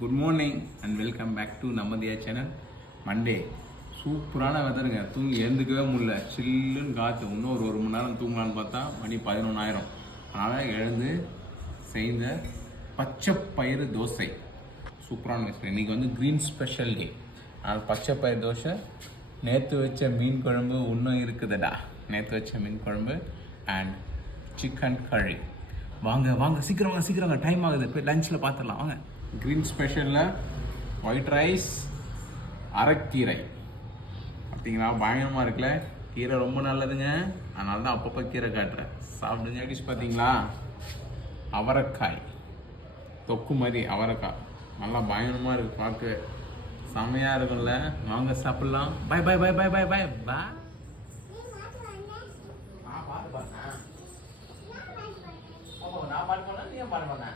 Good morning and welcome back to நம்மதியா channel. Monday சூப்பரான வெதருங்க. தூங்கி எழுந்துக்கவே முடியல, சில்லுன்னு காற்று. இன்னும் ஒரு மணி நேரம் தூங்கலான்னு பார்த்தா மணி 11 அதனால் எழுந்து செய்த பச்சை பயிறு தோசை சூப்பரான விஷயம். இன்றைக்கி வந்து க்ரீன் ஸ்பெஷல் டே. அதனால் பச்சை பயிறு தோசை, நேற்று வச்ச மீன் குழம்பு இன்னும் இருக்குதுடா. நேற்று வச்ச மீன் குழம்பு அண்ட் சிக்கன் கறி. வாங்க வாங்க சீக்கிரம் வாங்க, சீக்கிரம் வாங்க, டைம் ஆகுது. போய் லஞ்சில் பார்த்துடலாம் வாங்க. க்ரீன் ஸ்பெஷலில் ஒயிட் ரைஸ், அரைக்கீரை. பார்த்தீங்களா, பயங்கரமாக இருக்குல்ல. கீரை ரொம்ப நல்லதுங்க, அதனால தான் அப்பப்போ கீரை காட்டுறேன். சாப்பிடுங்க. டிஷ் பார்த்தீங்களா, அவரைக்காய் தொக்கு மாதிரி அவரைக்காய் நல்லா பயங்கரமாக இருக்குது, பார்க்க செம்மையாக இருக்கும்ல. வாங்க சாப்பிட்லாம். பாய் பாய் பாய் பாய் பாய் பாய் பாய். நான் பாட்டு பண்ணேன், நீ பாட்டு பண்ண.